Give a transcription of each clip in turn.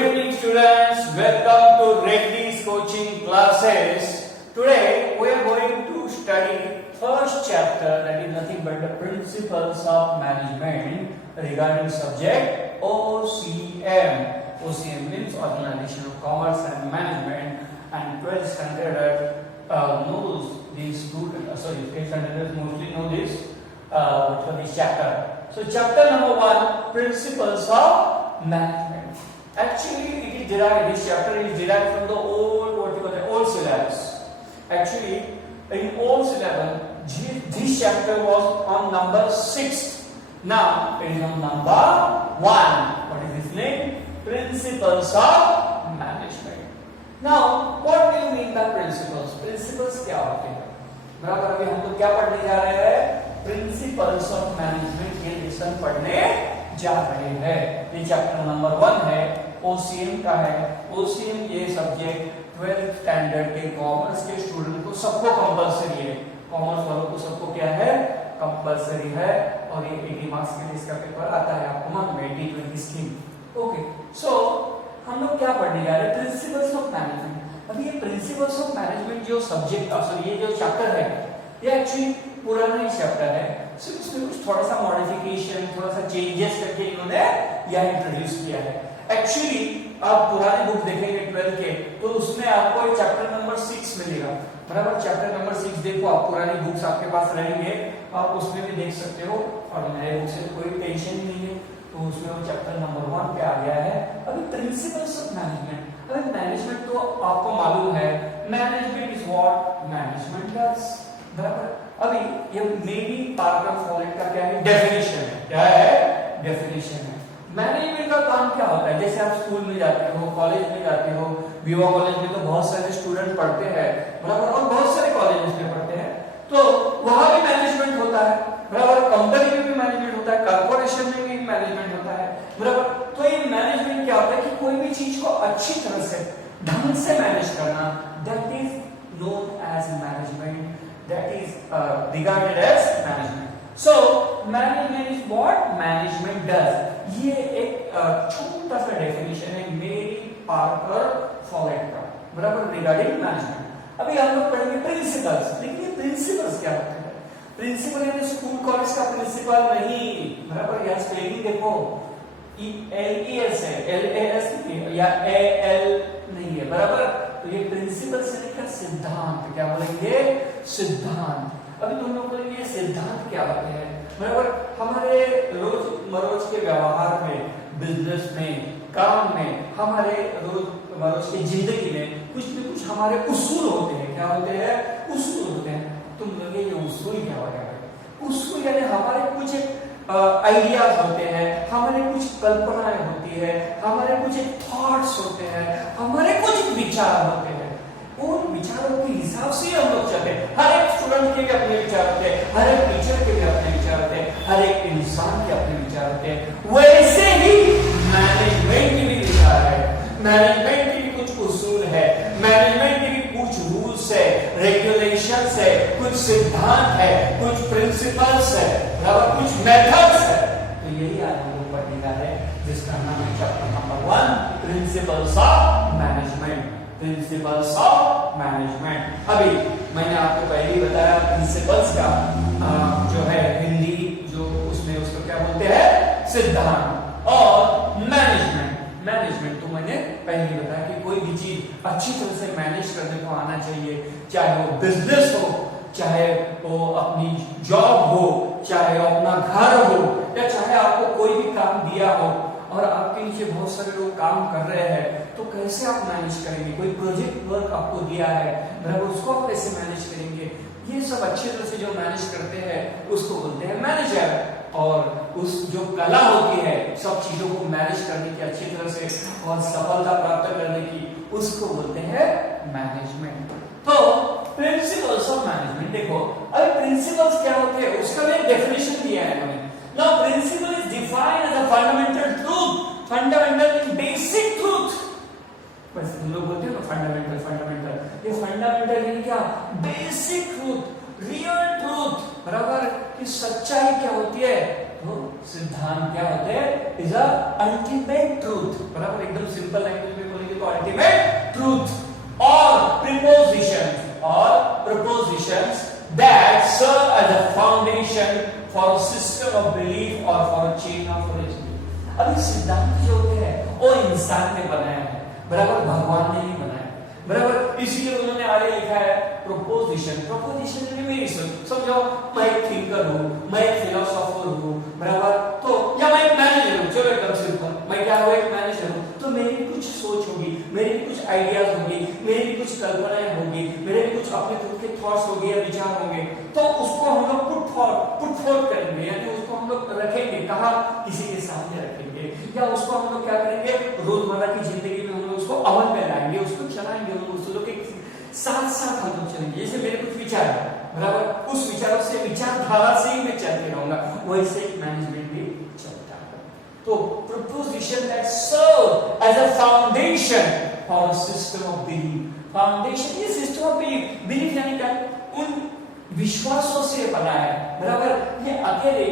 evening students, welcome to Reddy's coaching classes. Today we are going to study first chapter, that is nothing but the principles of management regarding subject OCM. OCM means Organization of Commerce and Management, and 12th standard knows these students, fifth standard mostly know this for this chapter. So chapter number 1, principles of management. Actually it is derived, this chapter is derived from the old syllabus. Actually in old syllabus this chapter was on number 6. Now it is on number 1. What is its name? Principles of management. Now what do you mean by principles? Principles क्या होते हैं? बराबर अभी हम लोग क्या पढ़ने जा रहे हैं? प्रिंसिपल्स ऑफ मैनेजमेंट ये लेसन पढ़ने जा रहे हैं। ये चैप्टर नंबर 1 है, ओसीएम का है। ओसीएम ये सब्जेक्ट 12th स्टैंडर्ड के कॉमर्स के स्टूडेंट को सबको कंपलसरी है। कॉमर्स वालों को सबको क्या है? कंपलसरी है। और ये 80 मार्क्स के लिए इसका पेपर आता है, आपको मालूम है, 80-20 स्कीम। ओके, सो हम लोग क्या पढ़ने जा रहे हैं? Principles of management. अभी ये प्रिंसिपल्स ऑफ मैनेजमेंट जो सब्जेक्ट ये जो चैप्टर है, ये एक्चुअली पुराना ही चैप्टर है, सिर्फ उसमें कुछ थोड़ा सा मॉडिफिकेशन, थोड़ा सा चेंजेस करके इन्होंने यह इंट्रोड्यूस किया है। एक्चुअली आप पुराने बुक देखेंगे 12 के, तो उसमें आपको चैप्टर नंबर 6 मिलेगा। बराबर, चैप्टर नंबर 6 देखो, आप पुरानी बुक्स आपके पास रहेंगे, आप उसमें भी देख सकते हो, और नए बुक से कोई टेंशन नहीं है, तो उसमें वो चैप्टर नंबर 1 पे आ गया है। अभी प्रिंसिपल्स ऑफ मैनेजमेंट, अभी मैनेजमेंट तो आपको मालूम है, management is what management does. बराबर, अभी ये मेरी पार्कर फॉलेट का क्या है? डेफिनेशन है। क्या है? डेफिनेशन है। मैनेजमेंट का काम क्या होता है? जैसे आप स्कूल में जाते हो, कॉलेज में जाते हो, बीवा कॉलेज में तो बहुत सारे स्टूडेंट पढ़ते हैं, बराबर, और बहुत सारे कॉलेजेस में पढ़ते हैं, तो वहां भी मैनेजमेंट होता है, बराबर, कंपनी में भी मैनेजमेंट होता है, कॉर्पोरेशन में भी मैनेजमेंट होता है, बराबर। तो ये मैनेजमेंट क्या होता है कि कोई भी चीज को अच्छी तरह से, ढंग से मैनेज करना, that is known as management, that is regarded as management. So management is what management does. ये एक छोटा सा डेफिनेशन है मेरी पार्कर फॉलेट का, बराबर, रिगार्डिंग मैनेजमेंट। अभी हम लोग पढ़ेंगे प्रिंसिपल्स। लेकिन ये प्रिंसिपल्स क्या होते हैं? प्रिंसिपल यानी स्कूल कॉलेज का प्रिंसिपल नहीं, बराबर। यहाँ स्पेलिंग देखो, LES है, LAS या AL नहीं है, बराबर। तो ये प्रिंसिपल से लेकर सिद्धांत, क्या बोलेंगे? सिद्धांत। अभी तुम लोग बोलेंगे सिद्धांत क्या होते हैं? बराबर, हमारे रोज के व्यवहार में, बिजनेस में, काम में, हमारे रोज की जिंदगी में कुछ भी कुछ हमारे उसूल होते हैं। क्या होते हैं? उसूल होते हैं। तुम लोग ये उसूल क्या होता है? उसूल यानी हमारे कुछ आइडियाज होते हैं, हमारे कुछ कल्पनाएं होती है, हमारे कुछ थॉट्स होते हैं, हमारे कुछ विचार होते हैं। उन विचारों के हिसाब से हम लोग चलते हैं। हर एक स्टूडेंट के भी अपने विचार होते हैं, हर एक टीचर के भी अपने विचार होते हैं, हर एक इंसान के अपने विचार होते हैं। वैसे ही मैनेजमेंट के भी विचार है, मैनेजमेंट के भी कुछ उसूल है, मैनेजमेंट के भी कुछ रूल्स है, रेगुलेशंस है, कुछ सिद्धांत है, कुछ प्रिंसिपल्स है, कुछ मेथड्स है। तो यही आज हम लोग पढ़ने जा रहे हैं, जिसका नाम है chapter number 1, principles of management. Principles of management. अभी मैंने आपको पहले ही बताया प्रिंसिपल्स का जो है हिंदी जो उसमें उसको क्या बोलते हैं? सिद्धांत। और मैनेजमेंट तो मैंने पहले ही बताया कि कोई भी चीज अच्छी तरह से मैनेज करने को आना चाहिए, चाहे वो बिजनेस हो, चाहे वो अपनी जॉब हो, चाहे वो अपना घर हो, या चाहे आपको कोई भी काम दिया हो और आपके नीचे बहुत सारे लोग काम कर रहे हैं, तो कैसे आप मैनेज करेंगे? कोई प्रोजेक्ट वर्क आपको दिया है, बराबर, उसको आप कैसे मैनेज करेंगे? ये सब अच्छी तरह से जो मैनेज करते हैं उसको बोलते हैं मैनेजर। और उस जो कला होती है सब चीजों को मैनेज करने की अच्छी तरह से और सफलता प्राप्त करने की, उसको बोलते हैं मैनेजमेंट। तो प्रिंसिपल्स ऑफ मैनेजमेंट देखो, अभी प्रिंसिपल्स क्या होते हैं उसका भी डेफिनेशन दिया है इन्होंने। Now principle is defined as a fundamental truth, fundamental in basic truth. बस हम लोग बोलते हैं ना फंडामेंटल, ये फंडामेंटल यानी क्या? बेसिक ट्रूथ, रियल ट्रूथ, बराबर, कि सच्चाई क्या होती है? तो सिद्धांत क्या होते हैं? इज अ अल्टीमेट ट्रूथ, बराबर, एकदम सिंपल लैंग्वेज में बोलेंगे तो अल्टीमेट ट्रूथ और propositions that serve as a foundation for a system of belief और for a chain of reasoning. अभी सिद्धांत जो होते हैं वो इंसान ने बनाया है, बराबर, भगवान ने नहीं बनाया, बराबर। इसीलिए उन्होंने आगे लिखा है प्रोपोजिशन। प्रोपोजिशन यानी मेरी सोच, समझो मैं एक थिंकर हूँ, मैं एक फिलोसोफर हूँ, बराबर, तो या मैं एक मैनेजर हूँ, चलो एकदम सिंपल, मैं क्या हूँ? एक मैनेजर हूँ, तो मेरी भी कुछ सोच होगी, मेरी भी कुछ आइडियाज होगी, मेरी भी कुछ कल्पनाएं होगी, मेरे भी कुछ अपने खुद के थॉट्स होंगे या विचार होंगे, तो उसको हम लोग पुट फॉरवर्ड करेंगे, यानी उसको हम लोग रखेंगे कहाँ? किसी के सामने रखेंगे, या उसको हम लोग क्या करेंगे? रोजमर्रा की जिंदगी में हम लोग उसको अमल में लाएंगे, उसको चलाएंगे, उसको के साथ साथ हम लोग चलेंगे। जैसे मेरे कुछ विचार है, बराबर, उस विचारों से, विचारधारा से ही मैं चलते रहूंगा, वैसे एक मैनेजमेंट भी चलता है। तो proposition that serve as a foundation for a system of belief. Foundation, ये सिस्टम ऑफ बिलीफ, बिलीफ यानी क्या? उन विश्वासों से बना है, बराबर, ये अकेले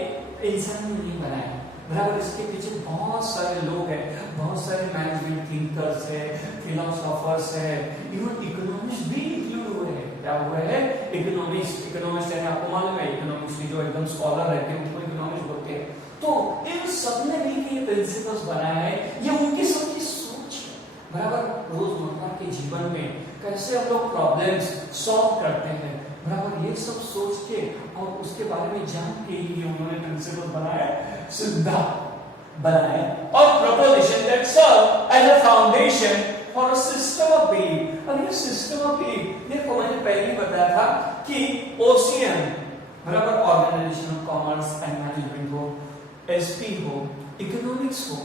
इंसान ने नहीं बनाया, बराबर, इसके पीछे बहुत सारे लोग हैं, बहुत सारे मैनेजमेंट थिंकर्स है, फिलोसोफर्स है, इवन इकोनॉमिस्ट भी इंक्लूड हुए हैं। क्या हुए हैं? इकोनॉमिस्ट यानी आपको मालूम है, इकोनॉमिक्स में जो एकदम स्कॉलर रहते हैं उनको इकोनॉमिस्ट बोलते हैं। तो इन सबने मिलकर ये प्रिंसिपल्स बनाए हैं, ये उनकी सबकी सोच है, बराबर। रोजमर्रा के जीवन में कैसे हम लोग प्रॉब्लम्स सॉल्व करते हैं, बराबर, ये सब सोच के और उसके बारे में जान के ही उन्होंने प्रिंसिपल बनाया, सिद्धांत बनाया, और proposition that serve as a foundation for a system of belief. अब ये सिस्टम ऑफ बिलीफ, देखो मैंने पहले ही बताया था कि ओसीएन, बराबर, organisation of commerce and management हो, एसपी हो, इकोनॉमिक्स हो,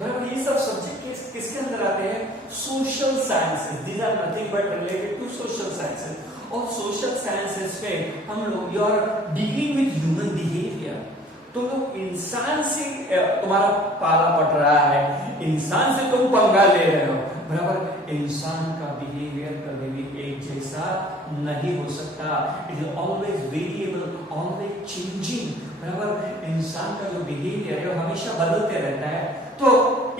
बराबर, ये सब सब्जेक्ट किसके अंदर आते हैं? Social sciences. These are nothing but related to social sciences. और सोशल साइंसेस में हम लोग, you are dealing with human behaviour, तो लोग इंसान से तुम्हारा पाला पड़ रहा है, इंसान से तुम पंगा ले रहे हो, बराबर। इंसान का बिहेवियर कभी भी एक जैसा नहीं हो सकता, it is always variable, always changing, बराबर। इंसान का जो बिहेवियर है वो हमेशा बदलते रहता है। तो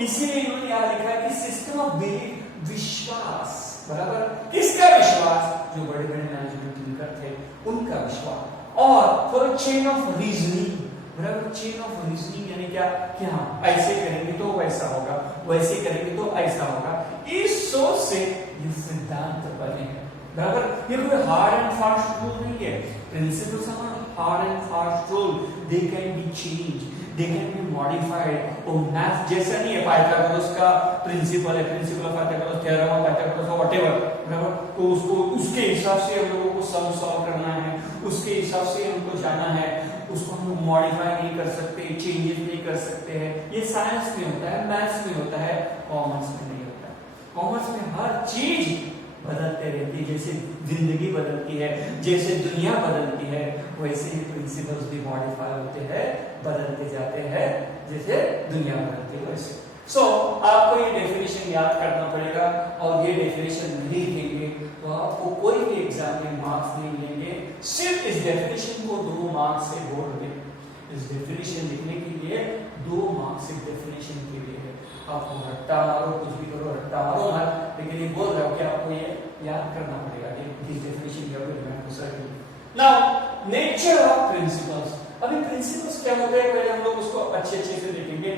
इसीलिए इन्होंने यहाँ लिखा है कि सिस्टम ऑफ बिलीफ, विश्वास, बराबर, किसका विश्वास? जो बड़े बड़े मैनेजमेंट थिंकर थे उनका विश्वास। और फॉर चेन ऑफ रीजनिंग, बराबर, चेन ऑफ रीजनिंग यानी क्या? कि हाँ ऐसे करेंगे तो वैसा होगा, वैसे करेंगे तो ऐसा होगा। इस सोच से ये सिद्धांत बने हैं, बराबर। ये कोई हार्ड एंड फास्ट रूल नहीं है, principles are hard and fast rule, they can be change, they can be modified। और मैथ जैसा नहीं है, पाइथागोरस का प्रिंसिपल है, principle of Pythagoras, theorem of Pythagoras, whatever, बराबर, तो उसको उसके हिसाब से हम लोगों को सम सॉल्व करना है, उसके हिसाब से हमको जाना है, उसको हम मॉडिफाई नहीं कर सकते, चेंजेस नहीं कर सकते हैं। ये साइंस में होता है, मैथ्स में होता है, कॉमर्स में नहीं होता। कॉमर्स में हर चीज बदलते रहती है, जैसे जिंदगी बदलती है, जैसे दुनिया बदलती है, वैसे ही प्रिंसिपल्स भी मॉडिफाई होते हैं, बदलते जाते हैं, जैसे दुनिया बदलती है वैसे। सो आपको ये डेफिनेशन याद करना पड़ेगा, और ये डेफिनेशन नहीं लिखेंगे तो आपको कोई भी एग्जाम में मार्क्स नहीं मिलेंगे। सिर्फ इस डेफिनेशन को 2 मार्क्स से बोल दें। इस डेफिनेशन लिखने के लिए 2 मार्क्स एक डेफिनेशन के लिए है। आपको रट्टा मारो, कुछ भी करो, रट्टा मारो मत, लेकिन ये बोल रहा हूं कि आपको ये याद करना पड़ेगा कि इस डेफिनेशन का डिपेंड हो सके। Now nature of principles. अभी प्रिंसिपल्स क्या होते हैं पहले हम लोग उसको अच्छे से देखेंगे।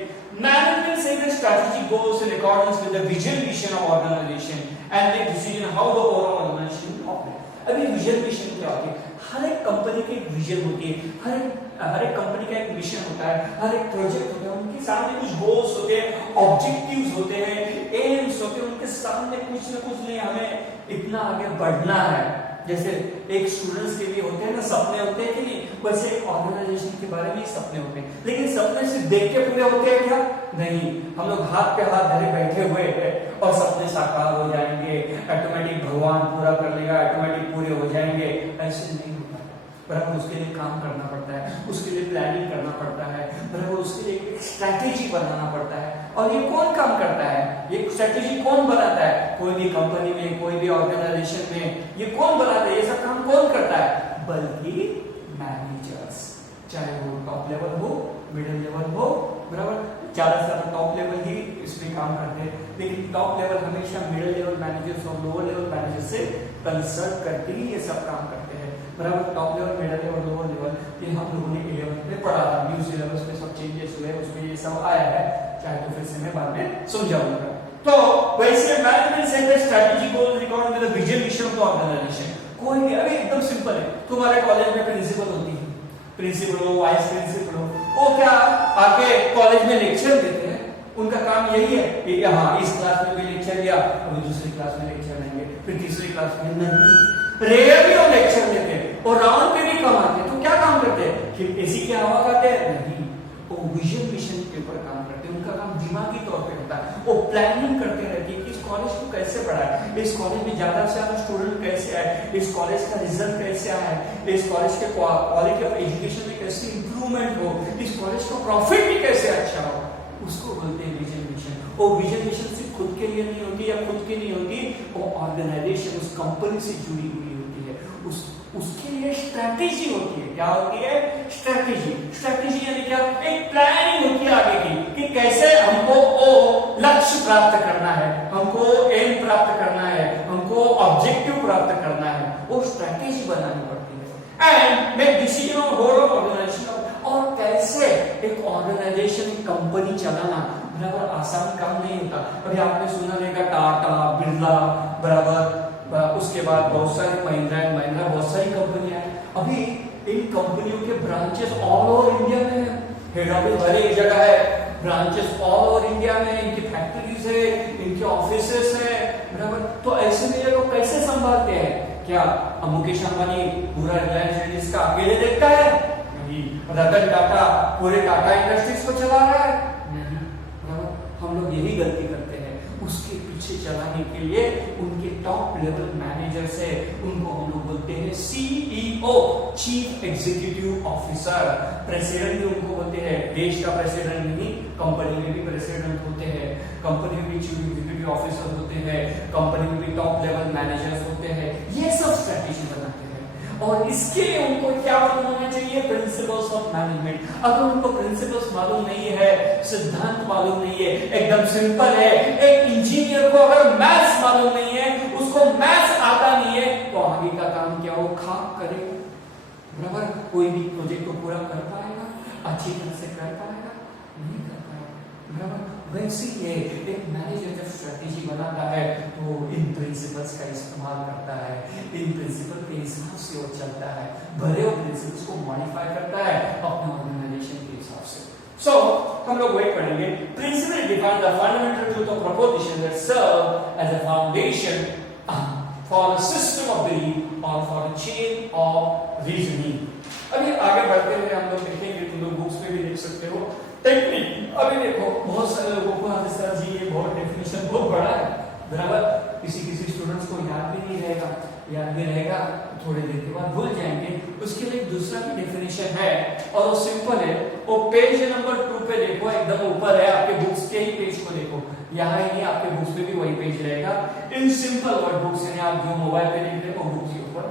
मैनेजमेंट से the strategy goes in accordance with the vision mission of organisation and take decision how the overall organisation operate. अभी विजन मिशन क्या होती है? हर एक कंपनी की एक विजन होती है, हर एक कंपनी का एक मिशन होता है, हर एक प्रोजेक्ट होता है, उनके सामने कुछ गोल्स होते हैं, ऑब्जेक्टिव्स होते हैं, एम्स होते हैं, उनके सामने कुछ ना कुछ नहीं, हमें इतना आगे बढ़ना है। जैसे एक स्टूडेंट्स के लिए होते हैं ना सपने होते हैं कि नहीं, वैसे एक ऑर्गेनाइजेशन के बारे में सपने होते हैं। लेकिन सपने सिर्फ देख के पूरे होते हैं क्या? नहीं, हम लोग हाथ पे हाथ धरे बैठे हुए हैं और सपने साकार हो जाएंगे, ऑटोमेटिक भगवान पूरा कर लेगा, ऑटोमेटिक पूरे हो जाएंगे, ऐसे नहीं होता है। बराबर उसके लिए काम करना पड़ता है, उसके लिए प्लानिंग करना पड़ता है, बराबर उसके लिए एक स्ट्रैटेजी बनाना पड़ता है। और ये कौन काम करता है? ये स्ट्रैटेजी कौन बनाता है? कोई भी कंपनी में, कोई भी ऑर्गेनाइजेशन में ये कौन बनाता है? ये सब काम कौन करता है? बल्कि मैनेजर्स, चाहे वो टॉप लेवल हो मिडिल लेवल हो, बराबर। ज्यादा से ज्यादा टॉप लेवल ही इसमें काम करते हैं, लेकिन टॉप लेवल हमेशा मिडिल लेवल मैनेजर्स और लोअर लेवल मैनेजर से कंसल्ट करके ही ये सब काम करते हैं, बराबर। Top level, middle level, lower level, ये हम लोगों ने 11th में पढ़ा था, न्यू सिलेबस में सब चेंजेस हुए, उसमें ये सब आया है, चाहे तो फिर से मैं बाद में समझाऊंगा। तो वैसे management set strategy goal record with the vision mission of the organisation. कोई भी, अभी एकदम सिंपल है, तुम्हारे कॉलेज में प्रिंसिपल होती है, प्रिंसिपल हो, वाइस प्रिंसिपल हो, वो क्या आके कॉलेज में लेक्चर देते हैं, उनका काम यही है कि हाँ इस क्लास में भी लेक्चर दिया, अभी दूसरी क्लास में लेक्चर देंगे, फिर तीसरी क्लास में नहीं, रेयरली वो लेक्चर देते हैं और राउंड पे भी कम आते हैं। तो क्या काम करते हैं कि एसी की हवा खाते हैं? नहीं, वो विजन मिशन के ऊपर काम करते हैं, उनका काम दिमागी तौर पे होता है, वो प्लानिंग करते रहते हैं कि इस कॉलेज को कैसे बढ़ाए, इस कॉलेज में ज्यादा से ज्यादा स्टूडेंट कैसे आए, इस कॉलेज का रिजल्ट कैसे आए, इस कॉलेज के क्वालिटी ऑफ एजुकेशन में कैसे इंप्रूवमेंट हो, इस कॉलेज का प्रॉफिट भी कैसे अच्छा हो, उसको बोलते हैं विजन मिशन। वो विजन मिशन सिर्फ खुद के लिए नहीं होती या खुद की नहीं होती, वो ऑर्गेनाइजेशन उस कंपनी से जुड़ी हुई होती है, उसके लिए स्ट्रेटेजी होती है। क्या होती है? स्ट्रेटेजी। स्ट्रेटेजी यानी क्या? एक प्लानिंग होती है आगे की कि कैसे हमको वो लक्ष्य प्राप्त करना है, हमको एम प्राप्त करना है, हमको ऑब्जेक्टिव प्राप्त करना है, वो स्ट्रेटेजी बनानी पड़ती है। And make decision on role of organisation, और कैसे एक ऑर्गेनाइजेशन, कंपनी चलाना बराबर आसान काम नहीं होता। अभी आपने सुना रहेगा टाटा, बिरला, बराबर, उसके बाद बहुत सारे महिंद्रा एंड महिंद्रा, बहुत सारी कंपनियां हैं। अभी इन कंपनियों के ब्रांचेस ऑल ओवर इंडिया में है, हेड ऑफिस हर एक जगह है, ब्रांचेस ऑल ओवर इंडिया में, इनकी फैक्ट्रीज है, इनके ऑफिसेस है, बराबर। तो ऐसे में ये लोग कैसे संभालते हैं? क्या मुकेश अंबानी पूरा रिलायंस इंडस्ट्रीज का अकेले देखता है? नहीं। रतन टाटा पूरे टाटा इंडस्ट्रीज को चला रहा है? नहीं। हम लोग यही गलती करते हैं, उसके पीछे चलाने के लिए उनके टॉप लेवल मैनेजर्स है, उनको हम लोग बोलते हैं CEO, chief executive officer. President भी उनको बोलते हैं, देश का प्रेसिडेंट नहीं, कंपनी में भी प्रेसिडेंट होते हैं, कंपनी में भी चीफ एग्जीक्यूटिव ऑफिसर होते हैं, कंपनी में भी टॉप लेवल मैनेजर्स होते हैं। ये सब स्ट्रेटेजी बनाते हैं और इसके लिए उनको क्या मालूम होना चाहिए? Principles of management. अगर उनको प्रिंसिपल्स मालूम नहीं है, सिद्धांत मालूम नहीं है, एकदम सिंपल है, एक इंजीनियर को अगर मैथ्स मालूम नहीं है, उसको मैथ्स आता नहीं है, तो आगे का काम क्या वो खाक करेगा? बराबर। कोई भी प्रोजेक्ट को पूरा कर पाएगा, अच्छी तरह से कर पाएगा? नहीं कर पाएगा, बराबर। वैसे ही एक मैनेजर जब स्ट्रेटेजी बनाता है तो इन प्रिंसिपल्स का इस्तेमाल करता है, इन प्रिंसिपल के हिसाब से वो चलता है, भले वो प्रिंसिपल्स को मॉडिफाई करता है अपने ऑर्गेनाइजेशन के हिसाब से। सो हम लोग वही पढ़ेंगे, principle define the fundamental truth of proposition that serve as a foundation for a system of belief और for a chain of reasoning. अभी आगे बढ़ते हुए हम लोग देखेंगे, तुम लोग बुक्स में भी देख सकते हो टेक्निक। अभी देखो बहुत सारे लोगों को सर जी ये बहुत डेफिनेशन बहुत बड़ा है, बराबर, किसी स्टूडेंट्स को याद भी नहीं रहेगा, याद भी रहेगा थोड़ी देर के बाद भूल जाएंगे। उसके लिए दूसरा भी डेफिनेशन है और वो सिंपल है, वो पेज नंबर 2 पे देखो, एकदम ऊपर है, आपके बुक्स के ही पेज को देखो, यहाँ ही आपके बुक्स पे भी वही पेज रहेगा। इन सिंपल वर्ड बुक्स यानी आप जो मोबाइल पे देख रहे हो बुक्स के ऊपर,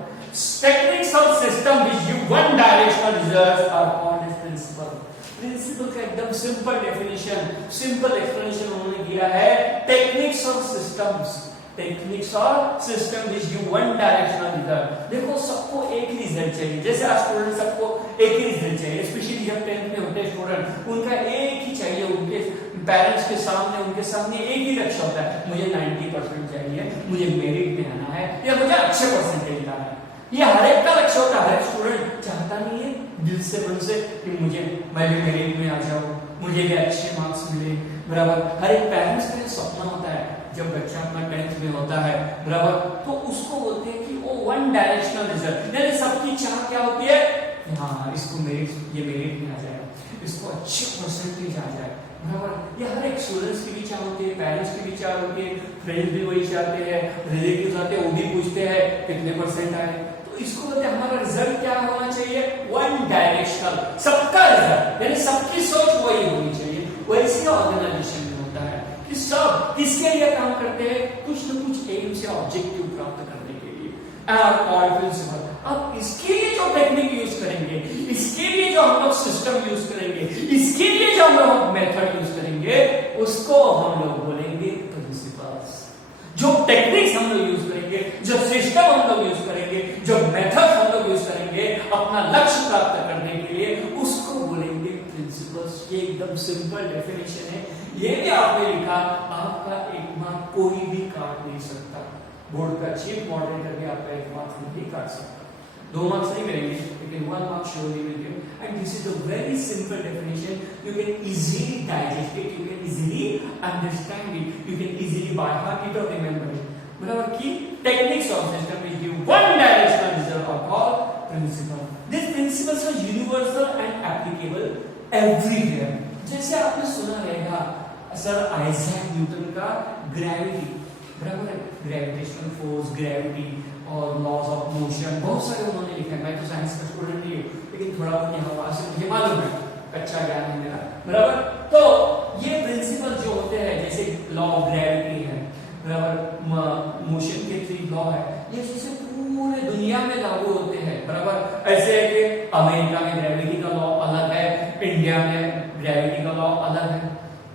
techniques of system which give one directional results are called as principle. Principle का एकदम सिंपल डेफिनेशन, सिंपल एक्सप्लेनेशन उन्होंने दिया है, techniques of systems, techniques of system which give one directional result. देखो सबको एक ही रिजल्ट चाहिए, जैसे आज स्टूडेंट सबको एक ही रिजल्ट चाहिए, स्पेशली जब 10th में होते हैं स्टूडेंट, उनका एक ही चाहिए, उनके पेरेंट्स के सामने, उनके सामने एक ही लक्ष्य होता है, मुझे 90% चाहिए, मुझे मेरिट में आना है या मुझे अच्छे परसेंटेज लाना है। ये हर एक का लक्ष्य होता है, हर एक स्टूडेंट चाहता नहीं है दिल से मन से कि मैं भी मेरिट में आ जाऊं, मुझे भी अच्छे मार्क्स मिले, बराबर। हर एक पेरेंट्स का सपना होता है जब बच्चा अपना 10th में होता है, बराबर, तो उसको बोलते हैं कि वो वन डायरेक्शनल रिजल्ट, यानी सबकी चाह क्या होती है, हाँ इसको ये मेरिट में आ जाए, इसको अच्छे परसेंटेज आ जाए, बराबर। ये हर एक स्टूडेंट्स की भी चाह होती है, पेरेंट्स की भी चाह होती है, फ्रेंड्स भी वही चाहते हैं, रिलेटिव्स आते हैं वो भी पूछते हैं कितने परसेंट आए, तो इसको बोलते हैं हमारा रिजल्ट क्या होना चाहिए, वन डायरेक्शनल, सबका रिजल्ट, यानी सबकी सोच वही होनी चाहिए। वैसे ऑर्गेनाइजेशन में होता है कि सब किसके लिए काम करते हैं, कुछ न कुछ एम से ऑब्जेक्टिव प्राप्त करने के लिए। अब इसके लिए जो टेक्निक यूज करेंगे, इसके लिए जो हम लोग सिस्टम यूज करेंगे, इसके लिए जो हम लोग मेथड यूज करेंगे, उसको हम लोग बोलेंगे प्रिंसिपल्स। जो टेक्निक्स हम लोग यूज करेंगे, जो सिस्टम हम लोग यूज करेंगे, जो मेथड हम लोग यूज करेंगे अपना लक्ष्य प्राप्त करने के लिए, उसको बोलेंगे प्रिंसिपल्स। ये एकदम सिंपल डेफिनेशन है। ये भी आपने लिखा, आपका एक मार्क कोई भी काट नहीं सकता। बोर्ड का चीफ मॉडरेटर भी आपका एक मार्क नहीं काट सकता। 2 मार्क्स नहीं मिलेंगे, लेकिन 1 mark surely will give. And this is a very simple definition. You can easily digest it, you can easily understand it, you can easily by heart it or remember it. बराबर की techniques of system will give one directional result are called principle. These principles are universal and applicable everywhere. जैसे आपने सुना रहेगा sir Isaac Newton का gravity, बराबर है, gravitational force, gravity और लॉज ऑफ मोशन, बहुत सारे उन्होंने लिखा है। मैं तो साइंस का स्टूडेंट नहीं हूँ, लेकिन थोड़ा बहुत यहाँ वहां से मुझे मालूम है, कच्चा ज्ञान है मेरा, बराबर। तो ये प्रिंसिपल जो होते हैं, जैसे लॉ ऑफ ग्रेविटी है, बराबर, मोशन के 3 लॉ है, ये चीजें पूरे दुनिया में लागू होते हैं, बराबर। ऐसे है कि अमेरिका में ग्रेविटी का लॉ अलग है, इंडिया में ग्रेविटी का लॉ अलग है,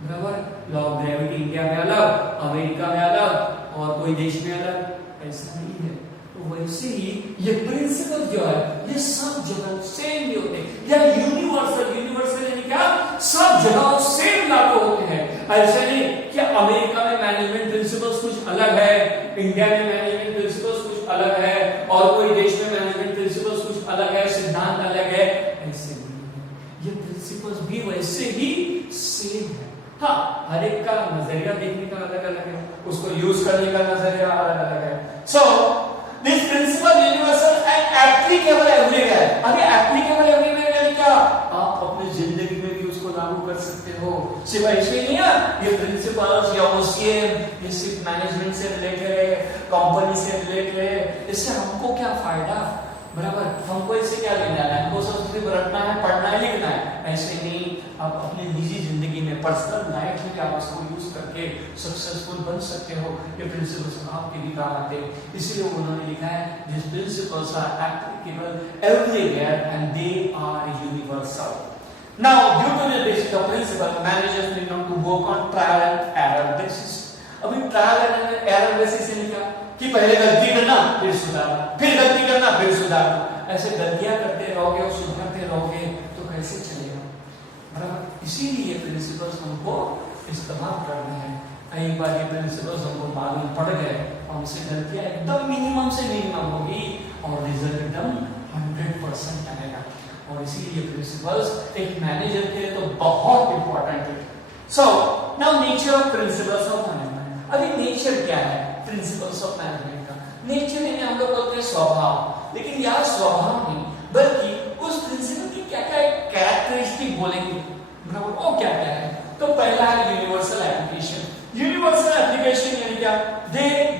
बराबर। लॉ ऑफ ग्रेविटी इंडिया में अलग, अमेरिका में अलग, और कोई देश में अलग, ऐसा नहीं है। तो वैसे ही ये प्रिंसिपल जो है, ये सब जगह सेम ही होते हैं, या यूनिवर्सल। यूनिवर्सल यानी क्या, सब जगह सेम लागू होते हैं। ऐसा नहीं कि अमेरिका में मैनेजमेंट प्रिंसिपल्स कुछ अलग है, इंडिया में मैनेजमेंट प्रिंसिपल्स कुछ अलग है, और कोई देश में मैनेजमेंट प्रिंसिपल्स कुछ अलग है, सिद्धांत अलग है, ऐसे नहीं। ये प्रिंसिपल्स भी वैसे ही सेम है। हाँ, हर एक का नजरिया देखने का अलग अलग है, उसको यूज करने का नजरिया अलग अलग है। So this principle universal and applicable everywhere. अभी एप्लीकेबल एवरीवेयर यानी क्या, आप अपनी जिंदगी में भी उसको लागू कर सकते हो। सिर्फ ऐसे ही नहीं है, ये प्रिंसिपल्स या ओसीएम ये सिर्फ मैनेजमेंट से रिलेटेड है, कंपनी से रिलेटेड है, इससे हमको क्या फायदा, बराबर। हमको इससे क्या लेना है, हमको सिर्फ रटना है, पढ़ना है, लिखना है, ऐसे नहीं। आप अपनी निजी जिंदगी में, पर्सनल लाइफ में आप उसको यूज करके सक्सेसफुल बन सकते हो। ये प्रिंसिपल्स आपके भी काम आते हैं, इसलिए उन्होंने लिखा है this principles are applicable everywhere and they are universal. Now due to the basis of principle, managers need not to work on trial and error basis. अभी ट्रायल एंड एरर बेसिस से क्या कि पहले गलती करना, फिर सुधारना, फिर गलती करना, फिर सुधारना। ऐसे गलतियां करते रहोगे और सुधारते रहोगे तो कैसे चलेगा, बराबर। इसीलिए प्रिंसिपल्स हमको इस्तेमाल करने हैं। कई बार ये प्रिंसिपल्स हमको मालूम पड़ गए, हमसे गलतियां एकदम मिनिमम से मिनिमम होगी और रिजल्ट एकदम 100% आएगा। और इसीलिए प्रिंसिपल्स एक मैनेजर के लिए तो बहुत इंपॉर्टेंट है। So now nature of principles of management. अभी नेचर क्या है प्रिंसिपल्स ऑफ मैनेजमेंट का? नेचर यानी हम लोग बोलते हैं स्वभाव, लेकिन यार स्वभाव नहीं, बल्कि उस प्रिंसिपल की क्या क्या कैरेक्टरिस्टिक बोलेंगे, बराबर। वो क्या क्या है? तो पहला है यूनिवर्सल एप्लीकेशन। यूनिवर्सल एप्लीकेशन यानी क्या,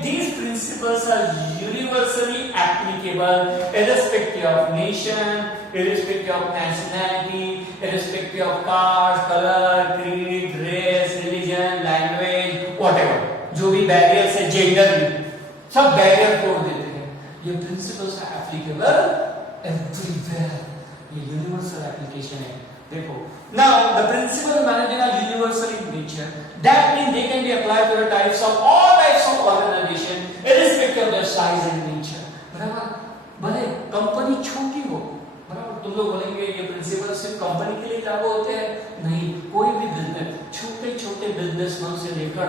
these principles are universally applicable irrespective of nation, irrespective of nationality, irrespective of caste, color, creed, race, religion, language, whatever। जो भी बैरियर्स है, जेंडर भी, सब बैरियर तोड़ देते हैं। ये प्रिंसिपल्स आर एप्लीकेबल एवरीवेयर, ये यूनिवर्सल एप्लीकेशन है। देखो, now the principles managing are universal in nature. That means they can be applied to the types of all types of organization, irrespective of their size and nature. बराबर, भले company छोटी हो, बराबर। तुम लोग बोलेंगे ये प्रिंसिपल सिर्फ कंपनी के लिए लागू होते हैं, नहीं। कोई भी बिजनेस, छोटे छोटे बिजनेसमैन से लेकर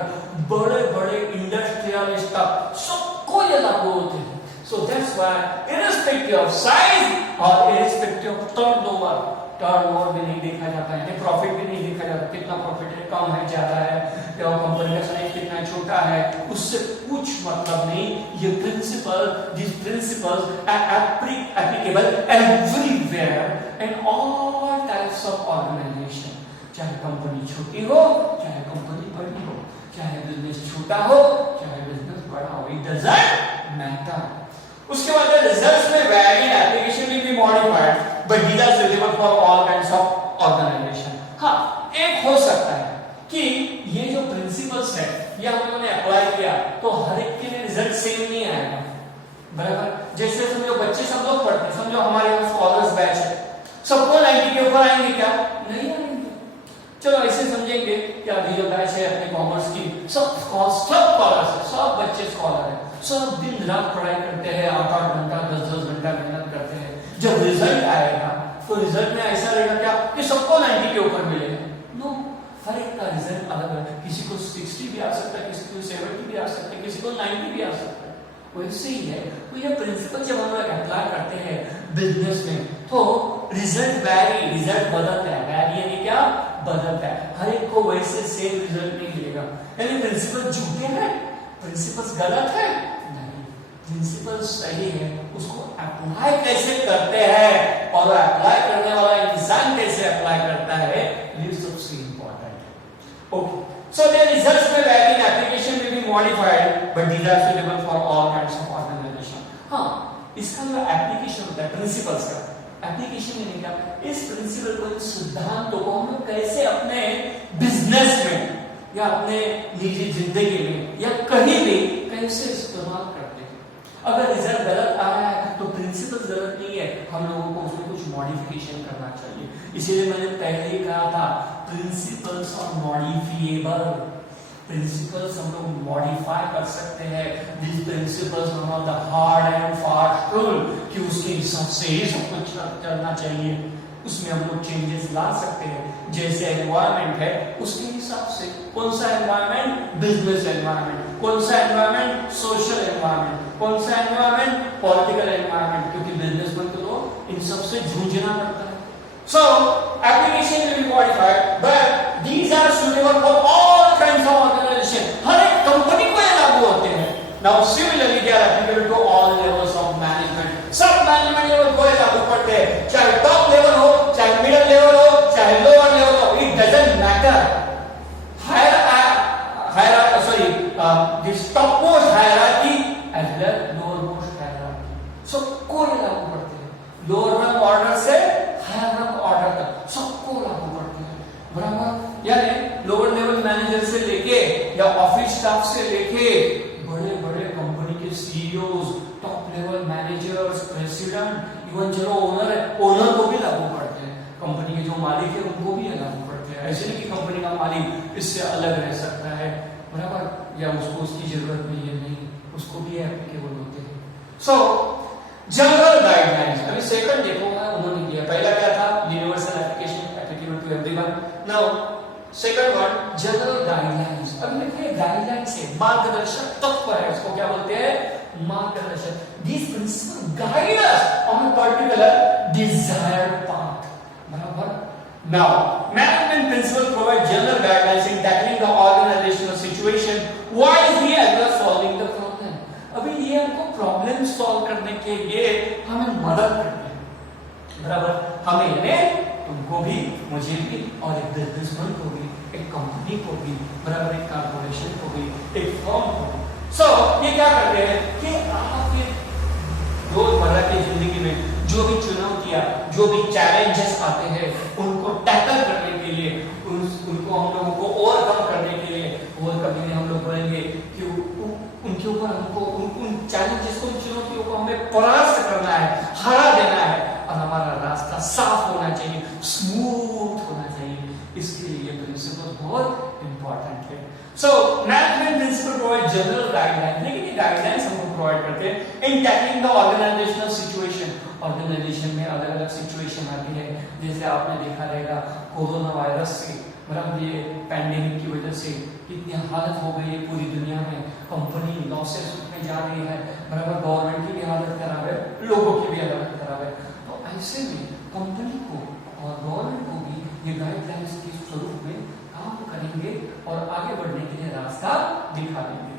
बड़े बड़े इंडस्ट्रियलिस्ट तक सबको ये लागू होते हैं। So that's why irrespective of size or irrespective of turnover भी नहीं देखा जाता है, प्रॉफिट भी नहीं देखा जाता, कितना प्रॉफिट है, कम है, ज्यादा है, या कंपनी का साइज कितना छोटा है, उससे कुछ मतलब नहीं। ये principle, this principles are applicable everywhere and all types of organisation. चाहे कंपनी छोटी हो, चाहे कंपनी बड़ी हो, चाहे बिजनेस छोटा हो, चाहे बिजनेस बड़ा हो, इट डजंट मैटर। उसके बाद रिजल्ट्स में very application will be modified but these are suitable for all kinds of organisation. हाँ, एक हो सकता है कि ये जो प्रिंसिपल्स है ये हम लोगों ने अप्लाई किया तो हर एक के लिए रिजल्ट सेम नहीं आएगा, बराबर। जैसे समझो बच्चे सब लोग पढ़ते हैं, समझो हमारे यहाँ स्कॉलर्स बैच है, सबको 90 के ऊपर आएंगे क्या? नहीं आएंगे। चलो ऐसे समझेंगे कि अभी जो बैच है अपने कॉमर्स की, सब स्कॉलर्स है, सब बच्चे स्कॉलर है, सब दिन रात पढ़ाई करते हैं, 8-8 घंटा 10-10 घंटा मेहनत करते हैं। जब रिजल्ट आएगा तो रिजल्ट में ऐसा रहेगा क्या कि सबको 90 के ऊपर मिलेगा? नो, हर एक का रिजल्ट अलग है। किसी को 60 भी आ सकता है, किसी को 70 भी आ सकता है, किसी को 90 भी आ सकता है। वैसे ही है। तो ये प्रिंसिपल जब हम लोग अप्लाई करते हैं बिजनेस में तो रिजल्ट वैरी, रिजल्ट बदलता है। वैरी यानी क्या? बदलता है। हर एक को वैसे सेम रिजल्ट नहीं मिलेगा। यानी प्रिंसिपल झूठे हैं, प्रिंसिपल्स गलत है? नहीं, प्रिंसिपल सही है। उसको अप्लाई कैसे करते हैं और अप्लाई करने वाला इंसान कैसे अप्लाई करता है, ये सबसे इंपॉर्टेंट है। Okay, so the results may vary in application may be modified but these are suitable for all kinds of organization. हाँ, इसका जो एप्लीकेशन होता है प्रिंसिपल्स का, एप्लीकेशन यानी क्या? इस प्रिंसिपल को, इस सिद्धांतों को हम लोग कैसे अपने बिजनेस में या अपने निजी जिंदगी में या कहीं भी कैसे इस्तेमाल करते हैं। अगर रिजल्ट गलत आया है तो प्रिंसिपल गलत नहीं है, हम लोगों को उसमें कुछ मॉडिफिकेशन करना चाहिए। इसीलिए मैंने पहले ही कहा था प्रिंसिपल्स आर मॉडिफिएबल। प्रिंसिपल्स हम लोग मॉडिफाई कर सकते हैं। This principles are not the hard and fast rule कि उसके हिसाब से ही सब कुछ चलना चाहिए। उसमें हम लोग चेंजेस ला सकते हैं। जैसे एनवायरनमेंट है उसके हिसाब से, कौन सा एनवायरनमेंट? Business environment. कौन सा एनवायरनमेंट? Social environment. कौन सा एनवायरनमेंट? Political environment. क्योंकि बिजनेस में तो इन सबसे जूझना पड़ता है। So application will be modified, but these are suitable for all kinds of organization. हर एक कंपनी को ये लागू होते हैं। Now similarly they are applicable to all levels of management. सब मैनेजमेंट लेवल को ये लागू पड़ते हैं, चाहे टॉप लेवल हो, चाहे मिडिल लेवल हो, चाहे लोअर लेवल हो, it doesn't matter. This topmost hierarchy as well as lowermost hierarchy. सबको ये लागू पड़ते हैं, लोअर रंग ऑर्डर से हायर रंग ऑर्डर तक सबको लागू पड़ते हैं, बराबर। यानी लोअर लेवल मैनेजर से लेके या ऑफिस स्टाफ से लेके बड़े बड़े कंपनी के CEOs, top level managers, president, even चलो ओनर है, ओनर को भी लागू पड़ते हैं। कंपनी के जो मालिक है उनको भी लागू पड़ते हैं। ऐसे नहीं कि कंपनी का मालिक इससे अलग रह सकता है, बराबर, या उसको उसकी जरूरत नहीं है, नहीं, उसको भी एप्लीकेबल होते हैं। सो जनरल गाइडलाइंस, अभी सेकंड देखो उन्होंने दिया। पहला क्या था? Universal application, applicable to everyone. Now second one general guidelines. अब देखिए गाइडलाइंस है, मार्गदर्शक तत्व है, उसको क्या बोलते हैं? मार्गदर्शक। This principle guide us on a particular desired path, बराबर। Now, management principles provide general guidelines in tackling the organizational situation while we are solving the problem. अभी ये हमको प्रॉब्लम सॉल्व करने के लिए हमें मदद करते हैं, बराबर। हमें यानी तुमको भी, मुझे भी, और एक बिजनेसमैन को भी, एक कंपनी को भी, बराबर, एक कॉर्पोरेशन को भी, एक फर्म को भी। सो ये क्या करते हैं कि आपके रोजमर्रा की जिंदगी में जो भी चुनौतियां, जो भी चैलेंजेस आते हैं उनको टैकल करने के लिए, उनको हम लोगों को ओवरकम करने के लिए, और कभी हम लोग बोलेंगे कि उनके ऊपर हमको उन चैलेंजेस को, उन चुनौतियों को हमें परास्त करना है, हरा देना है, और हमारा रास्ता साफ होना चाहिए, स्मूथ होना चाहिए। इसके लिए ये प्रिंसिपल बहुत इंपॉर्टेंट है। So management principle provide general guideline, लेकिन ये गाइडलाइंस हमको प्रोवाइड करते हैं in tackling the organisational situation. Organisation में अलग अलग सिचुएशन आती है, जैसे आपने देखा रहेगा कोरोना वायरस से, बराबर, ये पैंडेमिक की वजह से कितनी हालत हो गई है पूरी दुनिया में, कंपनी लॉसेस में जा रही है, बराबर, गवर्नमेंट की भी हालत खराब है, लोगों की भी हालत खराब है। तो ऐसे में कंपनी को और गवर्नमेंट को भी ये गाइडलाइंस के स्वरूप में काम करेंगे और आगे बढ़ने के लिए रास्ता दिखा देंगे।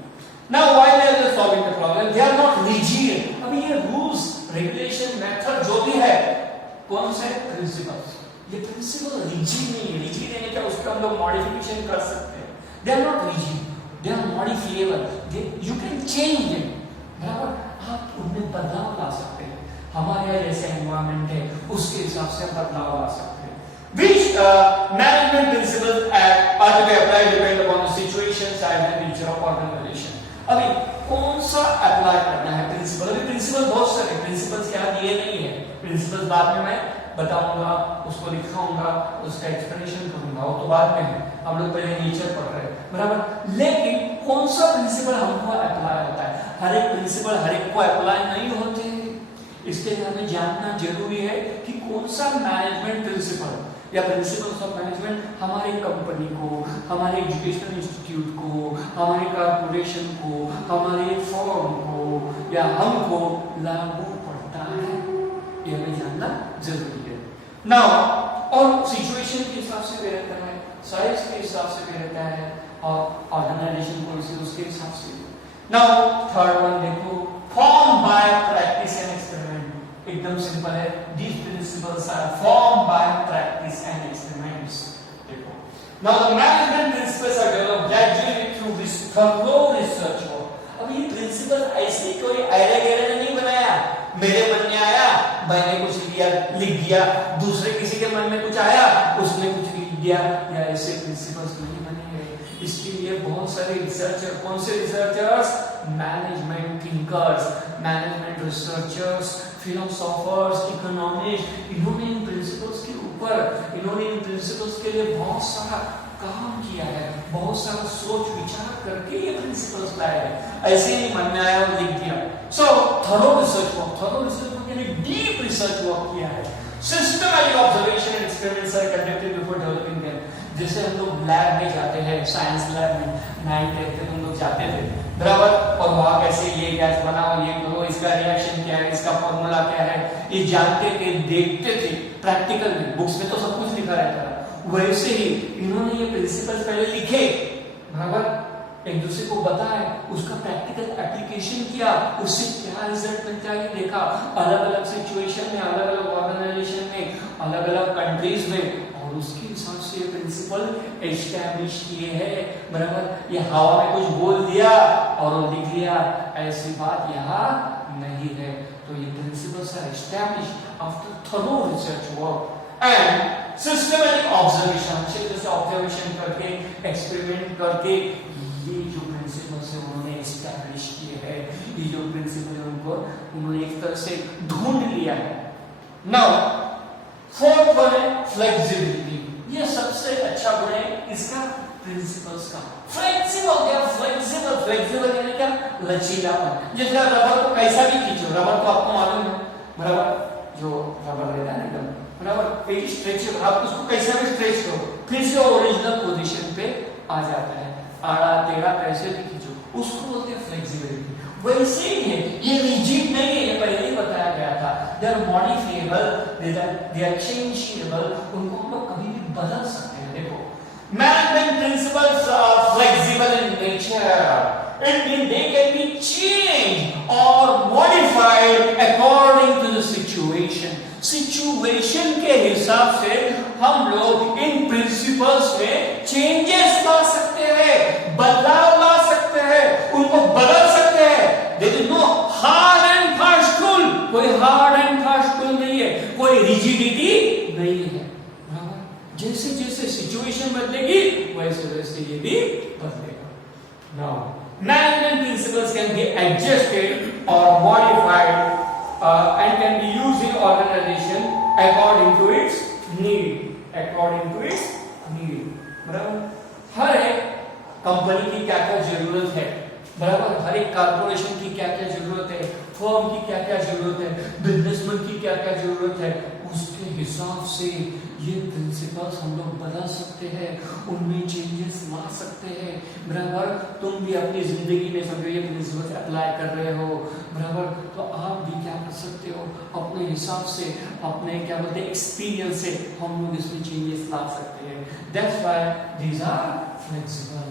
Now while they are solving the problem, they are not rigid. अभी ये रूल्स, रेगुलेशन, मेथड जो भी है, कौन से प्रिंसिपल्स, ये प्रिंसिपल रिजिड नहीं है। रिजिड यानी क्या? उसका हम लोग मॉडिफिकेशन कर सकते हैं। They are not rigid, they are modifiable, you can change them, बराबर, आप उनमें बदलाव ला सकते हैं। हमारे यहाँ जैसे एनवायरनमेंट है उसके हिसाब से बदलाव ला सकते हैं। Which management principles are to be applied depend upon the situation, size and nature of organization. अभी कौन सा अप्लाई करना है प्रिंसिपल? अभी प्रिंसिपल बहुत सारे प्रिंसिपल्स यहाँ दिए नहीं है, प्रिंसिपल्स बाद में मैं बताऊंगा, उसको लिखाऊंगा, उसका एक्सप्लेनेशन करूंगा, वो तो बाद में है, हम लोग पहले नेचर पढ़ रहे हैं, बराबर। लेकिन कौन सा प्रिंसिपल हमको अप्लाई होता है? हर एक प्रिंसिपल हर एक को अप्लाई नहीं होते, इसके लिए हमें जानना जरूरी है कि कौन सा मैनेजमेंट प्रिंसिपल या प्रिंसिपल्स ऑफ मैनेजमेंट हमारे कंपनी को, हमारे एजुकेशनल इंस्टीट्यूट को, हमारे कॉर्पोरेशन को, हमारे फर्म को या हमको लागू पड़ता है, ये हमें जानना जरूरी है। नाउ और सिचुएशन के हिसाब से भी रहता है, साइज के हिसाब से भी रहता है और ऑर्गेनाइजेशन पॉलिसी उसके हिसाब से। नाउ थर्ड वन देखो, form by practice and experiment. एकदम सिंपल है, these principles are formed by practice and experiments। देखो, now the management principles are developed gradually through this thorough research work। अब ये principal ऐसे कोई आइडिया गैरे नहीं बनाया, मेरे मन में आया मैंने कुछ लिख दिया, दूसरे किसी के मन में कुछ आया उसने कुछ लिख दिया, या ऐसे प्रिंसिपल्स नहीं बने हैं। इसके लिए बहुत सारे रिसर्चर, कौन से researchers? Management thinkers, management researchers, philosophers, economist, इन्होंने इन प्रिंसिपल्स के ऊपर, इन्होंने इन प्रिंसिपल्स के लिए बहुत सारा काम किया है, बहुत सारा सोच विचार करके ये प्रिंसिपल्स लाए हैं, ऐसे ही मन में आया और लिख दिया। सो थरो रिसर्च वर्क यानी डीप रिसर्च वर्क किया है। Systematic observation and experiments are conducted before developing them. जैसे हम लोग लैब में जाते हैं, साइंस लैब में 9th 10th में हम लोग जाते थे, बराबर, और वहां कैसे ये गैस बनाओ, ये करो, इसका रिएक्शन क्या है, इसका फॉर्मूला क्या है, ये जानते थे, देखते थे प्रैक्टिकल में, बुक्स में तो सब कुछ लिखा रहता है। वैसे ही इन्होंने ये प्रिंसिपल्स पहले लिखे, बराबर, एक दूसरे को बताया, उसका प्रैक्टिकल एप्लीकेशन किया, उससे क्या रिजल्ट मिलता है देखा, अलग अलग सिचुएशन में, अलग अलग ऑर्गेनाइजेशन में, अलग अलग कंट्रीज में, और उसके हिसाब से ये प्रिंसिपल एस्टैब्लिश किए हैं, बराबर। ये हवा में कुछ बोल दिया और लिख लिया, ऐसी बात यहाँ नहीं है। तो ये principles are establish after thorough research work and systematic observation. जैसे ऑब्जर्वेशन करके, एक्सपेरिमेंट करके ये जो प्रिंसिपल्स है उन्होंने एस्टैब्लिश किए हैं, ये जो प्रिंसिपल है उनको उन्होंने एक तरह से ढूंढ लिया है। नाउ फोर्थ वन है फ्लेक्सिबिलिटी। ये सबसे अच्छा गुण है इसका प्रिंसिपल्स का, फ्लेक्सिबल। क्या फ्लेक्सिबल? फ्लेक्सिबल यानी क्या? लचीलापन। जैसे रबर को कैसा भी खींचो, रबर को आपको मालूम है, बराबर, जो रबर रहता है एकदम, बराबर, एक स्ट्रेचेबल, आप उसको कैसा भी स्ट्रेच करो, फिर से ओरिजिनल पोजीशन पे आ जाता है, आड़ा टेढ़ा कैसे भी खींचो, उसको बोलते हैं फ्लेक्सिबिलिटी। वैसे ही है, ये रिजिड नहीं है, ये पहले ही बताया गया था। They are modifiable, they are changeable, उनको हम लोग कभी भी बदल सकते हैं। देखो, management principles are flexible in nature. It means they can be changed or modified according to the situation. Situation के हिसाब से हम लोग इन प्रिंसिपल्स में चेंजेस ला सकते हैं, बदलाव ला सकते हैं, उनको बदल सकते हैं। There is no hard and fast rule, कोई हार्ड एंड फास्ट रूल नहीं है, कोई रिजिडिटी नहीं है, बराबर। जैसे जैसे सिचुएशन बदलेगी वैसे वैसे ये भी बदलेगा। Now management principles can be adjusted or modified and can be used in organization according to its need, according to its need, बराबर। हर एक कंपनी की क्या क्या जरूरत है, बराबर, हर एक कॉर्पोरेशन की क्या क्या जरूरत है, फर्म की क्या क्या जरूरत है, बिजनेसमैन की क्या क्या जरूरत है, उसके हिसाब से ये प्रिंसिपल्स हम लोग बदल सकते हैं, उनमें चेंजेस ला सकते हैं, बराबर। तुम भी अपनी जिंदगी में समझो ये प्रिंसिपल्स अप्लाई कर रहे हो, बराबर, तो आप भी क्या कर सकते हो, अपने हिसाब से, अपने क्या बोलते हैं एक्सपीरियंस से हम लोग इसमें चेंजेस ला सकते हैं। That's why these are flexible.